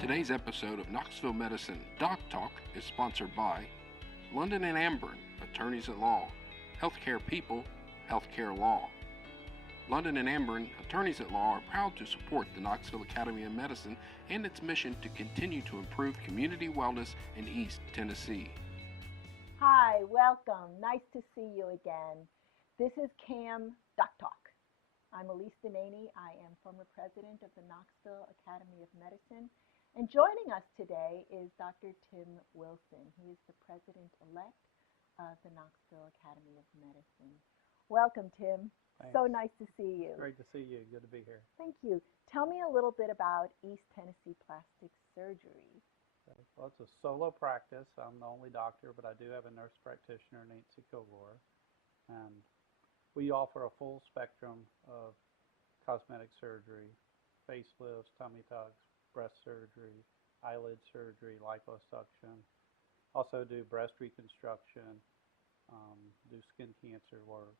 Today's episode of Knoxville Medicine Doc Talk is sponsored by London and Amburn, attorneys at law, healthcare people, healthcare law. London and Amburn, attorneys at law, are proud to support the Knoxville Academy of Medicine and its mission to continue to improve community wellness in East Tennessee. Hi, welcome. Nice to see you again. This is CAM Doc Talk. I'm Elise Denaney. I am former president of the Knoxville Academy of Medicine. And joining us today is Dr. Tim Wilson. He is the president-elect of the Knoxville Academy of Medicine. Welcome, Tim. Thanks. So nice to see you. Great to see you. Good to be here. Thank you. Tell me a little bit about East Tennessee Plastic Surgery. Well, it's a solo practice. I'm the only doctor, but I do have a nurse practitioner, Nancy Kilgore. And we offer a full spectrum of cosmetic surgery, facelifts, tummy tucks, breast surgery, eyelid surgery, liposuction. Also do breast reconstruction, do skin cancer work.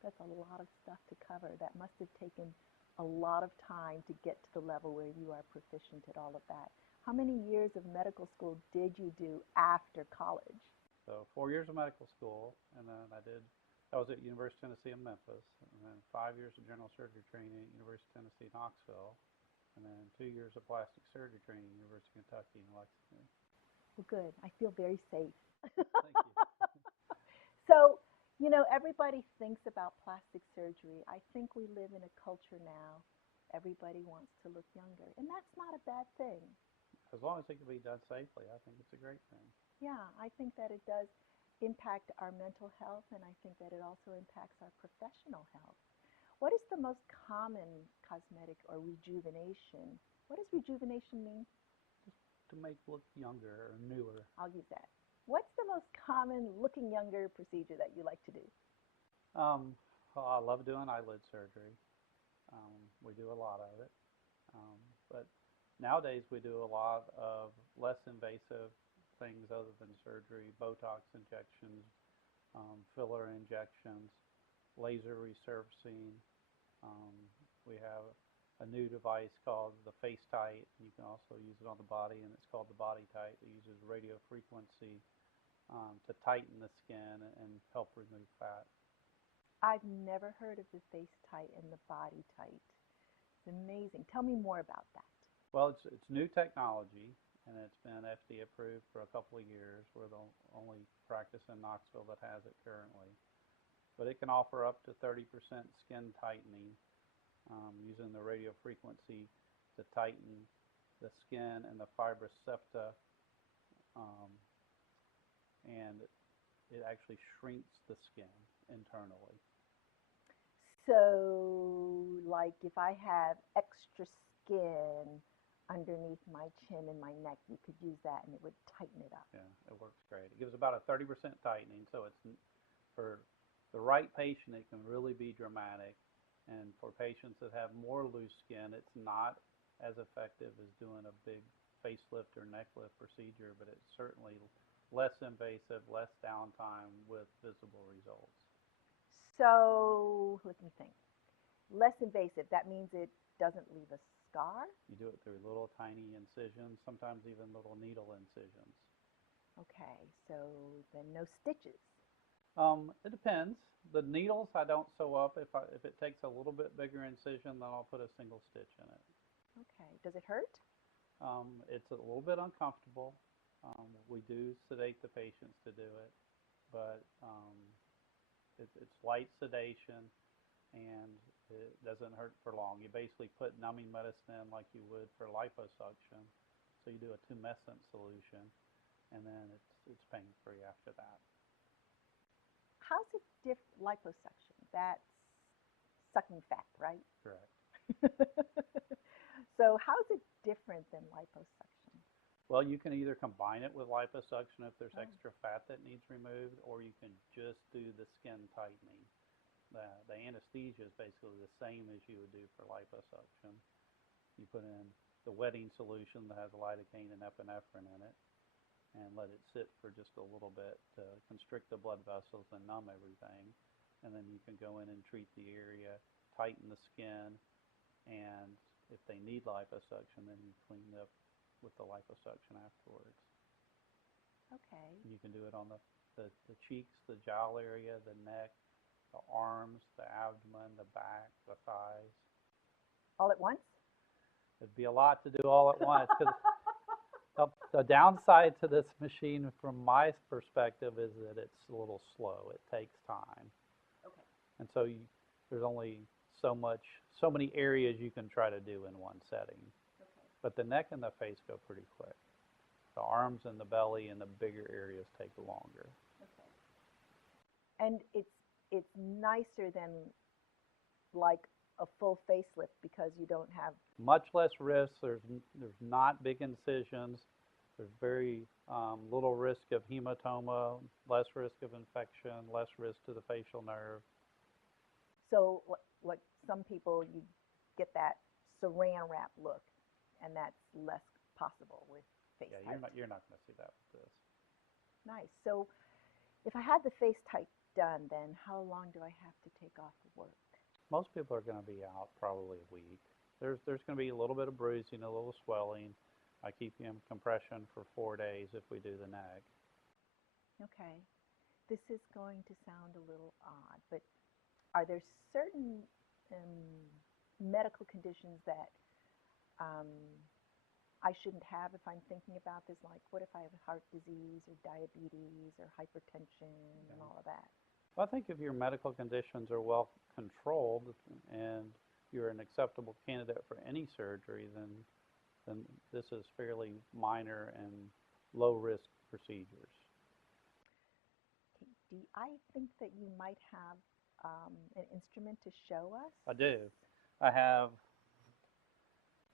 That's a lot of stuff to cover. That must have taken a lot of time to get to the level where you are proficient at all of that. How many years of medical school did you do after college? So 4 years of medical school, and then I was at University of Tennessee in Memphis, and then 5 years of general surgery training at University of Tennessee Knoxville, and then 2 years of plastic surgery training at University of Kentucky in Lexington. Well, good. I feel very safe. Thank you. So, you know, everybody thinks about plastic surgery. I think we live in a culture now, everybody wants to look younger, and that's not a bad thing. As long as it can be done safely, I think it's a great thing. Yeah, I think that it does impact our mental health, and I think that it also impacts our professional health. What is the most common cosmetic or rejuvenation? What does rejuvenation mean? To make look younger or newer. I'll use that. What's the most common looking younger procedure that you like to do? Well, I love doing eyelid surgery. We do a lot of it. But nowadays we do a lot of less invasive things other than surgery, Botox injections, filler injections, laser resurfacing. We have a new device called the Face Tight. You can also use it on the body, and it's called the Body Tight. It uses radio frequency to tighten the skin and help remove fat. I've never heard of the Face Tight and the Body Tight. It's amazing. Tell me more about that. Well, it's new technology, and it's been FDA approved for a couple of years. We're the only practice in Knoxville that has it currently. But it can offer up to 30% skin tightening using the radio frequency to tighten the skin and the fibrous septa, and it actually shrinks the skin internally. So, like if I have extra skin underneath my chin and my neck, you could use that and it would tighten it up. Yeah, it works great. It gives about a 30% tightening, so it's for the right patient, it can really be dramatic. And for patients that have more loose skin, it's not as effective as doing a big facelift or neck lift procedure, but it's certainly less invasive, less downtime with visible results. So, let me think. Less invasive, that means it doesn't leave a scar? You do it through little tiny incisions, sometimes even little needle incisions. Okay, so then no stitches. It depends. The needles I don't sew up. If it takes a little bit bigger incision, then I'll put a single stitch in it. Okay, does it hurt? It's a little bit uncomfortable. We do sedate the patients to do it, but it's light sedation, and it doesn't hurt for long. You basically put numbing medicine in like you would for liposuction. So you do a tumescent solution, and then it's pain-free after that. How's it liposuction? That's sucking fat, right? Correct. So how's it different than liposuction? Well, you can either combine it with liposuction if there's extra fat that needs removed, or you can just do the skin tightening. The anesthesia is basically the same as you would do for liposuction. You put in the wetting solution that has lidocaine and epinephrine in it, and let it sit for just a little bit to constrict the blood vessels and numb everything. And then you can go in and treat the area, tighten the skin, and if they need liposuction, then you clean up with the liposuction afterwards. Okay. You can do it on the cheeks, the jowl area, the neck, the arms, the abdomen, the back, the thighs. All at once? It'd be a lot to do all at once because the downside to this machine, from my perspective, is that it's a little slow. It takes time, Okay. and so there's only so many areas you can try to do in one setting. Okay. But the neck and the face go pretty quick. The arms and the belly and the bigger areas take longer. Okay. And it's nicer than like a full facelift because you don't have. Much less risk. There's not big incisions. There's very little risk of hematoma, less risk of infection, less risk to the facial nerve. So like some people, you get that saran wrap look, and that's less possible with face Yeah, type. you're not going to see that with this. Nice. So if I had the face type done, then how long do I have to take off work? Most people are going to be out probably a week. There's going to be a little bit of bruising, a little swelling. I keep you in compression for 4 days if we do the neck. Okay. This is going to sound a little odd, but are there certain medical conditions that I shouldn't have if I'm thinking about this? Like, what if I have heart disease or diabetes or hypertension and all of that? Well, I think if your medical conditions are well controlled and you're an acceptable candidate for any surgery, then this is fairly minor and low-risk procedures. Okay. I think that you might have an instrument to show us. I do.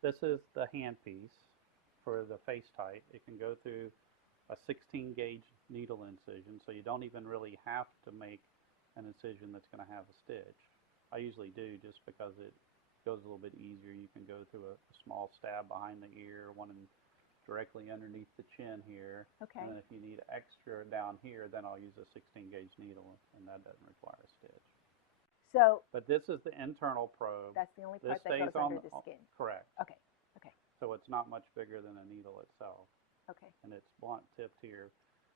This is the handpiece for the face tight. It can go through a 16 gauge needle incision, so you don't even really have to make an incision that's going to have a stitch. I usually do just because it goes a little bit easier. You can go through a small stab behind the ear, one directly underneath the chin here. Okay. And then if you need extra down here, then I'll use a 16 gauge needle, and that doesn't require a stitch. So But this is the internal probe. that's the only This part that goes stays on under the skin. Correct. Okay. Okay. So it's not much bigger than a needle itself, Okay. and it's blunt tipped here,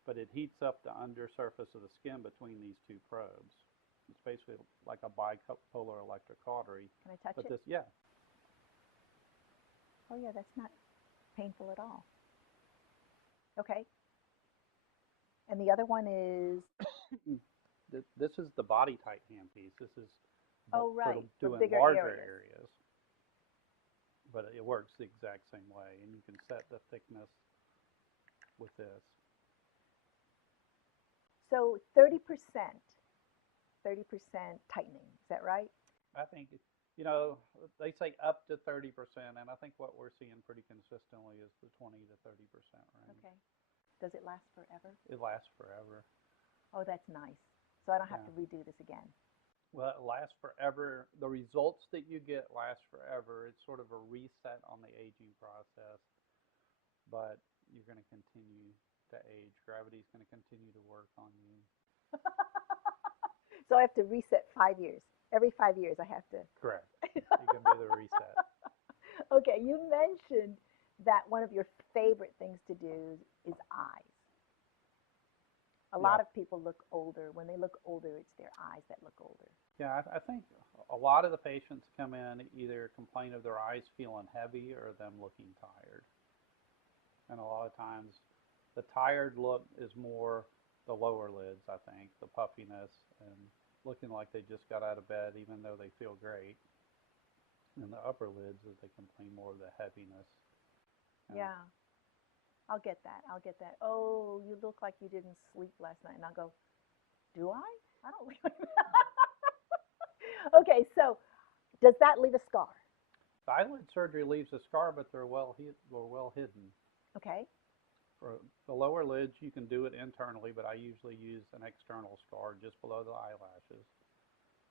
but it heats up the undersurface of the skin between these two probes. It's basically like a bipolar electric cautery. Can I touch But it? this, yeah, Oh yeah, that's not painful at all. Okay. And the other one is, this is the body tight handpiece. This is oh for right, for doing bigger larger areas. But it works the exact same way, and you can set the thickness with this. So 30% tightening, is that right? I think, they say up to 30%, and I think what we're seeing pretty consistently is the 20 to 30% range. Okay. Does it last forever? It lasts forever. Oh, that's nice. So I don't have Yeah. to redo this again. Well, it lasts forever. The results that you get last forever. It's sort of a reset on the aging process, but you're going to continue to age. Gravity's going to continue to work on you. So I have to reset 5 years. Every 5 years I have to. Correct. You can do the reset. Okay, you mentioned that one of your favorite things to do is eyes. A lot of people look older. When they look older, it's their eyes that look older. Yeah, I think a lot of the patients come in either complain of their eyes feeling heavy or them looking tired. And a lot of times the tired look is more the lower lids, I think, the puffiness and looking like they just got out of bed even though they feel great. And the upper lids is they complain more of the heaviness. Yeah. I'll get that. I'll get that. Oh, you look like you didn't sleep last night. And I'll go, do I? I don't look like that. Okay, so does that leave a scar? The eyelid surgery leaves a scar, but they're well hidden. Okay. For the lower lids, you can do it internally, but I usually use an external scar just below the eyelashes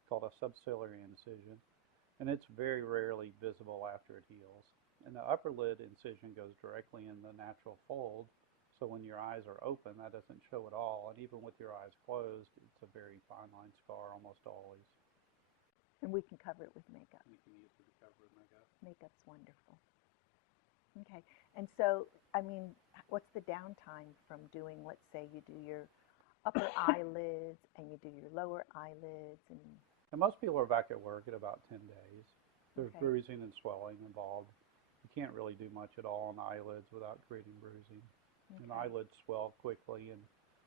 called a subciliary incision. And it's very rarely visible after it heals. And the upper lid incision goes directly in the natural fold, so when your eyes are open, that doesn't show at all. And even with your eyes closed, it's a very fine line scar almost always. And we can cover it with makeup. And it can easily be covered with makeup. Makeup's wonderful. Okay. And so, I mean, what's the downtime from doing, let's say you do your upper eyelids and you do your lower eyelids and And most people are back at work in about 10 days. There's okay. bruising and swelling involved. You can't really do much at all on the eyelids without creating bruising. And Okay. eyelids swell quickly,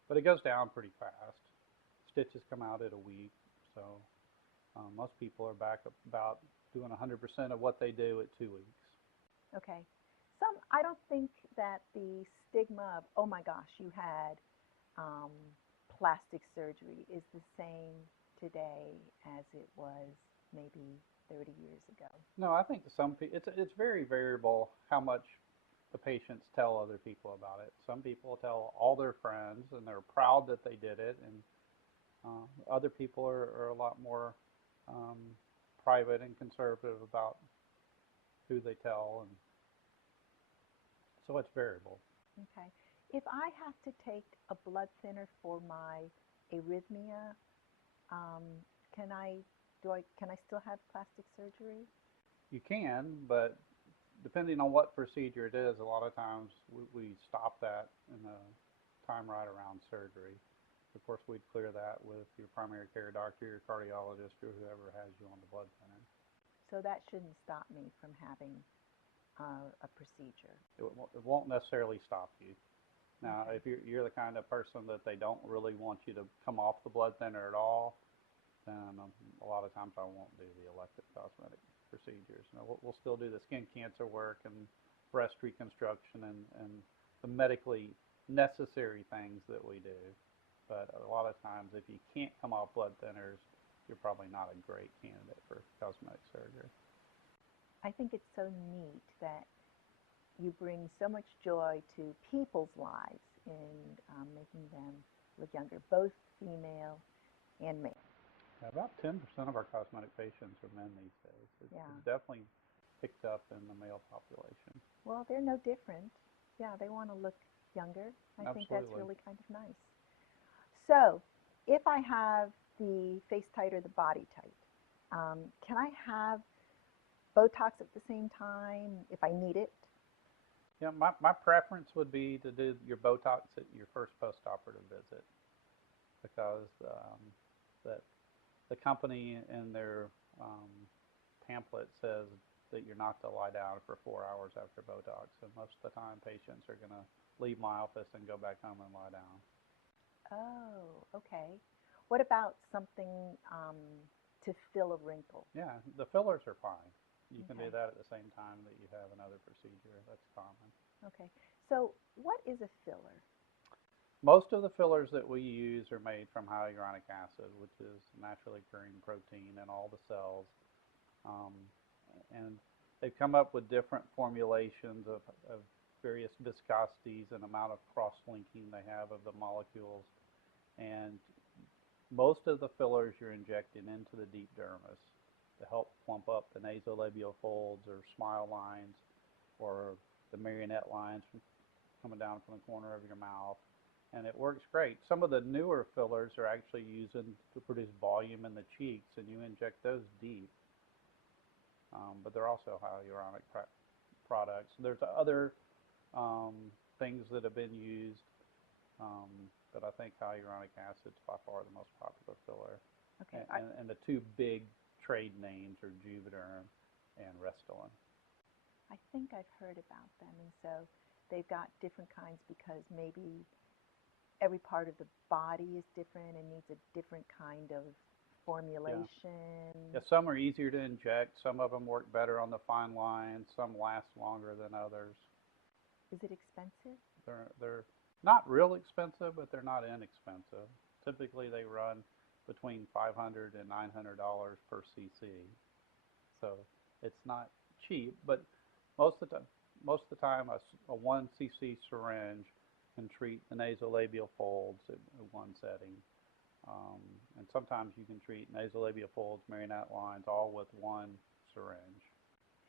but it goes down pretty fast. Stitches come out at a week, so most people are back about doing 100% of what they do at 2 weeks. Okay. I don't think that the stigma of, oh my gosh, you had um, plastic surgery is the same today as it was maybe 30 years ago. No, I think some people, it's very variable how much the patients tell other people about it. Some people tell all their friends and they're proud that they did it, and other people are a lot more um, private and conservative about who they tell, and so it's variable. Okay. If I have to take a blood thinner for my arrhythmia, um, can I can I still have plastic surgery? You can, but depending on what procedure it is, a lot of times we stop that in the time right around surgery. Of course, we'd clear that with your primary care doctor, your cardiologist, or whoever has you on the blood thinner. So that shouldn't stop me from having a procedure. It won't necessarily stop you. Now, Okay. if you're the kind of person that they don't really want you to come off the blood thinner at all, then a lot of times I won't do the elective cosmetic procedures. You know, we'll still do the skin cancer work and breast reconstruction and the medically necessary things that we do. But a lot of times, if you can't come off blood thinners, you're probably not a great candidate for cosmetic surgery. I think it's so neat that you bring so much joy to people's lives in making them look younger, both female and male. Yeah, about 10% of our cosmetic patients are men these days. Yeah. It's definitely picked up in the male population. Well, they're no different. Yeah, they want to look younger. I think that's Absolutely. really kind of nice. So, if I have the face tight or the body tight, can I have Botox at the same time if I need it? Yeah, my preference would be to do your Botox at your first post-operative visit because that the company in their um, pamphlet says that you're not to lie down for 4 hours after Botox, and most of the time patients are going to leave my office and go back home and lie down. Oh, okay. What about something to fill a wrinkle? Yeah, the fillers are fine. You can do Okay, that at the same time that you have another procedure. That's common. okay. So, what is a filler? Most of the fillers that we use are made from hyaluronic acid, which is naturally occurring protein in all the cells. Um, and they've come up with different formulations of various viscosities and amount of cross-linking they have of the molecules. And most of the fillers you're injecting into the deep dermis to help plump up the nasolabial folds or smile lines or the marionette lines coming down from the corner of your mouth. And it works great. Some of the newer fillers are actually using to produce volume in the cheeks, and you inject those deep. But they're also hyaluronic products. There's other um, things that have been used, um, but I think hyaluronic acid is by far the most popular filler. Okay, And the two big trade names are Juvederm and Restylane. I think I've heard about them, and so they've got different kinds because maybe every part of the body is different and needs a different kind of Yeah. formulation. Yeah, some are easier to inject. Some of them work better on the fine lines. Some last longer than others. Is it expensive? They're not real expensive, but they're not inexpensive. Typically, they run between $500 and $900 per cc. So it's not cheap, but most of the time, a 1 cc syringe can treat the nasolabial folds in one setting. Um, and sometimes you can treat nasolabial folds, marionette lines, all with one syringe.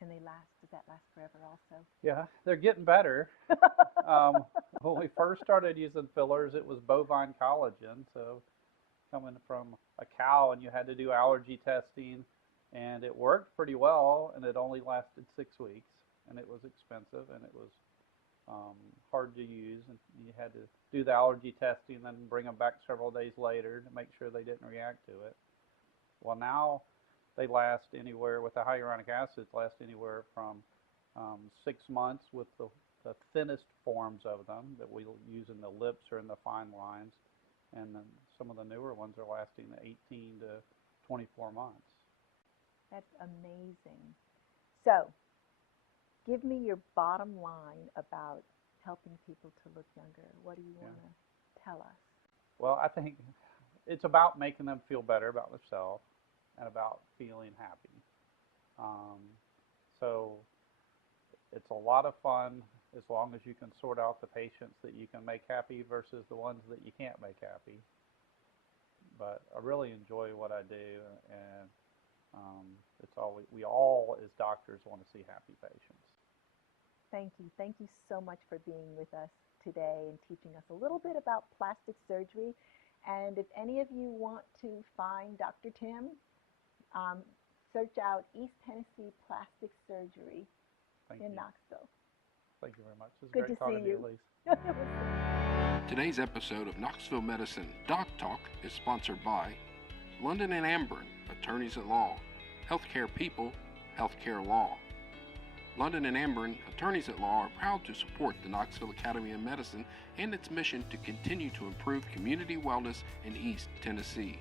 And they last, does that last forever also? Yeah, they're getting better. When we first started using fillers, it was bovine collagen, so coming from a cow, and you had to do allergy testing, and it worked pretty well, and it only lasted 6 weeks. and it was expensive, and it was hard to use, and you had to do the allergy testing and then bring them back several days later to make sure they didn't react to it. Well, now they last anywhere, with the hyaluronic acids, last anywhere from 6 months with the thinnest forms of them that we use in the lips or in the fine lines, and then some of the newer ones are lasting 18 to 24 months. That's amazing. So, give me your bottom line about helping people to look younger. What do you want to tell us? Well, I think it's about making them feel better about themselves and about feeling happy. So it's a lot of fun as long as you can sort out the patients that you can make happy versus the ones that you can't make happy. But I really enjoy what I do, and it's all we all as doctors want to see happy patients. Thank you. Thank you so much for being with us today and teaching us a little bit about plastic surgery. And if any of you want to find Dr. Tim, search out East Tennessee Plastic Surgery in Knoxville. Thank you very much. It's Good great to see talking to you, Elise. Today's episode of Knoxville Medicine Doc Talk is sponsored by London and Amburn, attorneys at law, healthcare people, healthcare law. London and Amburn, attorneys at law, are proud to support the Knoxville Academy of Medicine and its mission to continue to improve community wellness in East Tennessee.